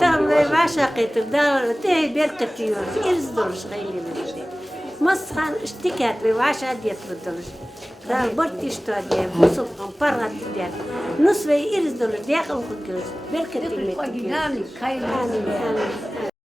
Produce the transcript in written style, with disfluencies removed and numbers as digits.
tam ve başa getir dağları de berketiyoruz. İriz doluş gayleleri. Maskan iştikat ve başa diyet doluş. Da bort işte diye musul parlat diye. Nus ve iriz doluş diye kalkıyoruz. Berketimek. Amin. Amin.